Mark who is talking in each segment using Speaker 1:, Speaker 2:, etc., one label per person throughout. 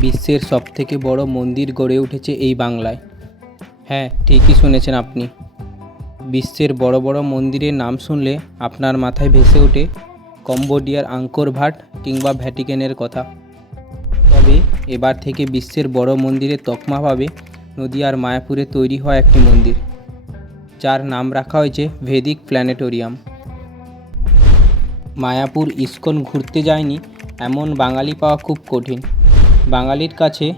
Speaker 1: বিশ্বের সবথেকে বড় মন্দির গড়ে উঠেছে এই বাংলায়। হ্যাঁ ঠিকই শুনেছেন আপনি। বিশ্বের বড় বড় মন্দিরের নাম শুনলে আপনার মাথায় ভেসে ওঠে কম্বোডিয়ার আঙ্কর ভাট কিংবা ভ্যাটিকানের কথা। তবে এবার থেকে বিশ্বের বড় মন্দিরের তকমা পাবে নদিয়ার মায়াপুরে তৈরি হওয়া একটি মন্দির, যার নাম রাখা হয়েছে ভেদিক প্ল্যানেটোরিয়াম। মায়াপুর ইস্কন ঘুরতে যায়নি এমন বাঙালি পাওয়া খুব কঠিন। বাঙালির কাছে,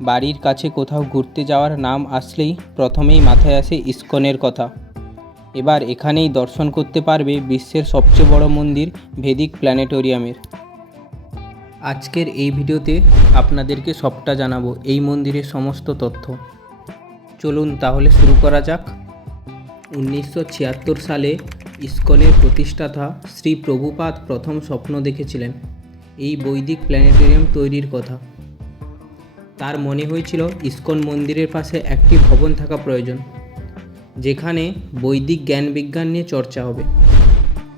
Speaker 1: বাড়ির কাছে কোথাও ঘুরতে যাওয়ার নাম আসলেই প্রথমেই মাথায় আসে ইস্কনের কথা। এবার এখানেই দর্শন করতে পারবে বিশ্বের সবচেয়ে বড় মন্দির ভেদিক প্ল্যানেটোরিয়ামের। আজকের এই ভিডিওতে আপনাদেরকে সবটা জানাব এই মন্দিরের সমস্ত তথ্য। চলুন তাহলে শুরু করা যাক। উনিশশো ছিয়াত্তর সালে ইস্কনের প্রতিষ্ঠাতা শ্রী প্রভুপাদ প্রথম স্বপ্ন দেখেছিলেন। এই বৈদিক প্ল্যানেটোরিয়াম তৈরির কথা। তার মনে হয়েছিল ইস্কন মন্দিরের পাশে একটি ভবন থাকা প্রয়োজন, যেখানে বৈদিক জ্ঞান বিজ্ঞান নিয়ে চর্চা হবে।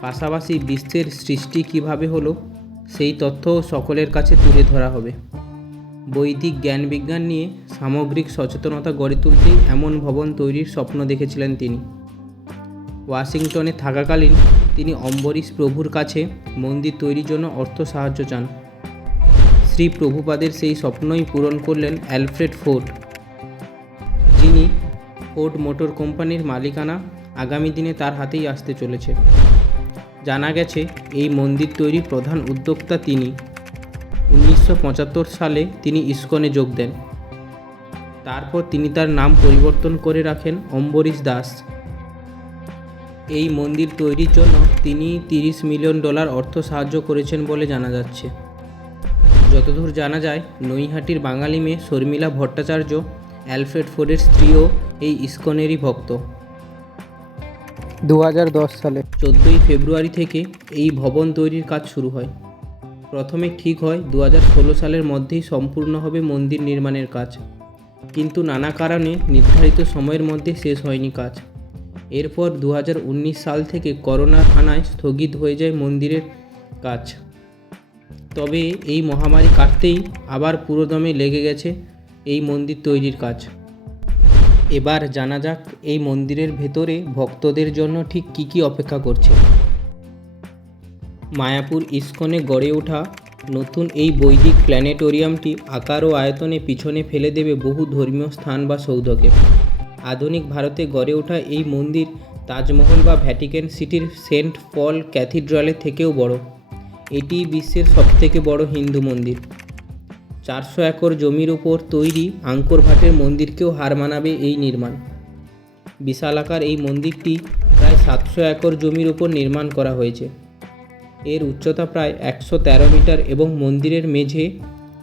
Speaker 1: পাশাপাশি বিশ্বের সৃষ্টি কীভাবে হলো, সেই তথ্যও সকলের কাছে তুলে ধরা হবে। বৈদিক জ্ঞান বিজ্ঞান নিয়ে সামগ্রিক সচেতনতা গড়ে তুলতেই এমন ভবন তৈরির স্বপ্ন দেখেছিলেন তিনি। ওয়াশিংটনে থাকাকালীন তিনি অম্বরীশ প্রভুর কাছে মন্দির তৈরির জন্য অর্থ সাহায্য চান। শ্রী প্রভুপাদের সেই স্বপ্নই পূরণ করলেন অ্যালফ্রেড ফোর্ড। যিনি ফোর্ড মোটর কোম্পানির মালিকানা আগামী দিনে তার হাতেই আসতে চলেছে। জানা গেছে, এই মন্দির তৈরির প্রধান উদ্যোক্তা তিনি। উনিশশো পঁচাত্তর সালে তিনি ইস্কনে যোগ দেন। তারপর তিনি তার নাম পরিবর্তন করে রাখেন অম্বরীশ দাস। এই মন্দির তৈরির জন্য তিনি তিরিশ মিলিয়ন ডলার অর্থ সাহায্য করেছেন বলে জানা যাচ্ছে। যতদূর জানা যায় নৈহাটির বাঙালি মেয়ে শর্মিলা ভট্টাচার্য অ্যালফ্রেড ফোর্ডের স্ত্রীও এই ইস্কনেরই ভক্ত। দু হাজার দশ সালে। চোদ্দোই ফেব্রুয়ারি থেকে এই ভবন তৈরির কাজ শুরু হয়। প্রথমে ঠিক হয় দু হাজার ষোলো সালের মধ্যেই সম্পূর্ণ হবে মন্দির নির্মাণের কাজ। কিন্তু নানা কারণে নির্ধারিত সময়ের মধ্যে শেষ হয়নি কাজ। এরপর দু হাজার উনিশ সাল থেকে করোনার থানায় স্থগিত হয়ে যায় মন্দিরের কাজ। তবে এই মহামারী কাটতেই আবার পুরোদমে লেগে গেছে এই মন্দির তৈরির কাজ। এবার জানা যাক এই মন্দিরের ভেতরে ভক্তদের জন্য ঠিক কী কী অপেক্ষা করছে। মায়াপুর ইস্কনে গড়ে ওঠা নতুন এই বৈদিক প্ল্যানেটোরিয়ামটি আকার ও আয়তনে পিছনে ফেলে দেবে বহু ধর্মীয় স্থান বা সৌধকে। আধুনিক ভারতে গড়ে ওঠা এই মন্দির তাজমহল বা ভ্যাটিকান সিটির সেন্ট পল ক্যাথিড্রালের থেকেও বড়। এটি বিশ্বের সবথেকে বড় হিন্দু মন্দির। চারশো একর জমির ওপর তৈরি আঙ্কর ভাটের মন্দিরকেও হার মানাবে এই নির্মাণ। বিশালাকার এই মন্দিরটি প্রায় সাতশো একর জমির ওপর নির্মাণ করা হয়েছে। এর উচ্চতা প্রায় একশো তেরো মিটার এবং মন্দিরের মেঝে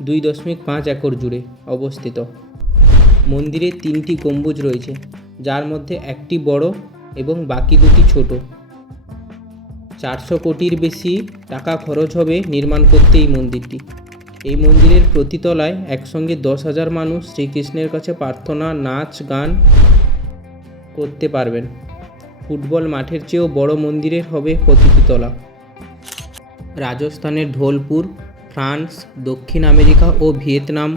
Speaker 1: দুই দশমিক পাঁচ একর জুড়ে অবস্থিত। মন্দিরে তিনটি গম্বুজ রয়েছে, যার মধ্যে একটি বড় এবং বাকি দুটি ছোট। চারশো কোটির বেশি টাকা খরচ হবে নির্মাণ করতে এই মন্দিরটি। এই মন্দিরের প্রতিতলায় একসঙ্গে দশ হাজার মানুষ শ্রীকৃষ্ণের কাছে প্রার্থনা, নাচ, গান করতে পারবেন। ফুটবল মাঠের চেয়েও বড় মন্দিরের হবে প্রতিটি তলা রাজস্থানের ঢোলপুর, ফ্রান্স, দক্ষিণ আমেরিকা ও ভিয়েতনাম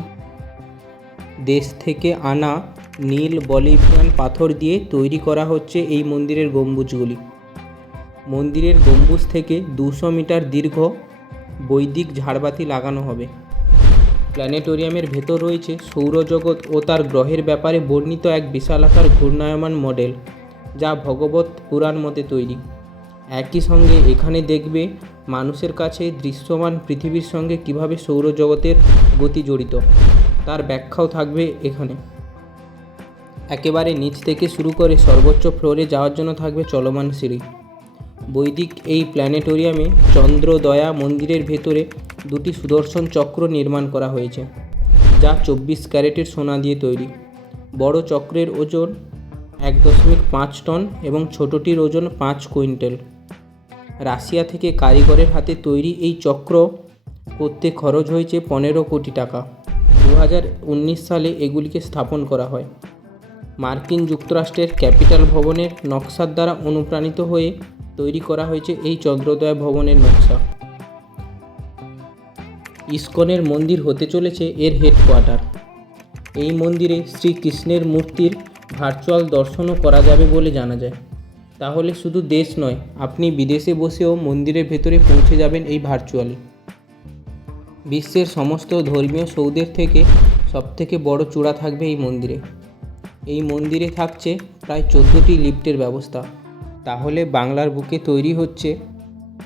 Speaker 1: দেশ থেকে আনা নীল বলিভিয়ান পাথর দিয়ে তৈরি করা হচ্ছে এই মন্দিরের গম্বুজগুলি। মন্দিরের গম্বুজ থেকে দুশো মিটার দীর্ঘ বৈদিক ঝাড়বাতি লাগানো হবে। প্ল্যানেটোরিয়ামের ভেতর রয়েছে সৌরজগৎ ও তার গ্রহের ব্যাপারে বর্ণিত এক বিশালাকার ঘূর্ণায়মান মডেল, যা ভগবত পুরাণ মতে তৈরি। একই সঙ্গে এখানে দেখবে মানুষের কাছে দৃশ্যমান পৃথিবীর সঙ্গে কীভাবে সৌরজগতের গতি জড়িত। তার ব্যাখ্যাও থাকবে এখানে। একেবারে নিচ থেকে শুরু করে সর্বোচ্চ ফ্লোরে যাওয়ার জন্য থাকবে চলমান সিঁড়ি। বৈদিক এই প্ল্যানেটোরিয়ামে চন্দ্রদয়া মন্দিরের ভেতরে দুটি সুদর্শন চক্র নির্মাণ করা হয়েছে, যা চব্বিশ ক্যারেটের সোনা দিয়ে তৈরি। বড় চক্রের ওজন এক দশমিক পাঁচ টন এবং ছোটটির ওজন পাঁচ কুইন্টাল। রাশিয়া থেকে কারিগরের হাতে তৈরি এই চক্র করতে খরচ হয়েছে পনেরো কোটি টাকা। সালে এগুলিকে স্থাপন করা হয়। মার্কিন যুক্তরাষ্ট্রের ক্যাপিটাল ভবনের নকশার দ্বারা অনুপ্রাণিত হয়ে তৈরি করা হয়েছে এই চন্দ্রোদয় ভবনের নকশা। ইস্কনের মন্দির হতে চলেছে এর হেডকোয়ার্টার। এই মন্দিরে শ্রীকৃষ্ণের মূর্তির ভার্চুয়াল দর্শনও করা যাবে বলে জানা যায়। তাহলে শুধু দেশ নয়, আপনি বিদেশে বসেও মন্দিরের ভেতরে পৌঁছে যাবেন এই ভার্চুয়ালি। বিশ্বের সমস্ত ধর্মীয় সৌধের থেকে সবথেকে বড় চূড়া থাকবে এই মন্দিরে। এই মন্দিরে থাকছে প্রায় চোদ্দোটি লিফটের ব্যবস্থা। তাহলে বাংলার বুকে তৈরি হচ্ছে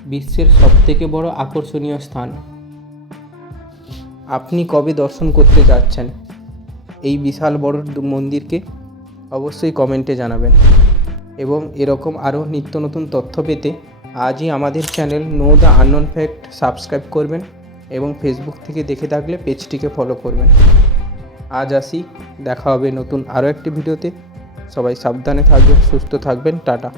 Speaker 1: বিশ্বের সবথেকে বড় আকর্ষণীয় স্থান। আপনি কবে দর্শন করতে যাচ্ছেন এই বিশাল বড় মন্দিরকে অবশ্যই কমেন্টে জানাবেন। এবং এরকম আরও নিত্য নতুন তথ্য পেতে আজই আমাদের channel Know the Unknown Fact subscribe করবেন। এবং ফেসবুক থেকে দেখে থাকলে পেজটিকে ফলো করবেন। আজ আসি, দেখা হবে নতুন আরও একটি ভিডিওতে। সবাই সাবধানে থাকবেন, সুস্থ থাকবেন, টাটা।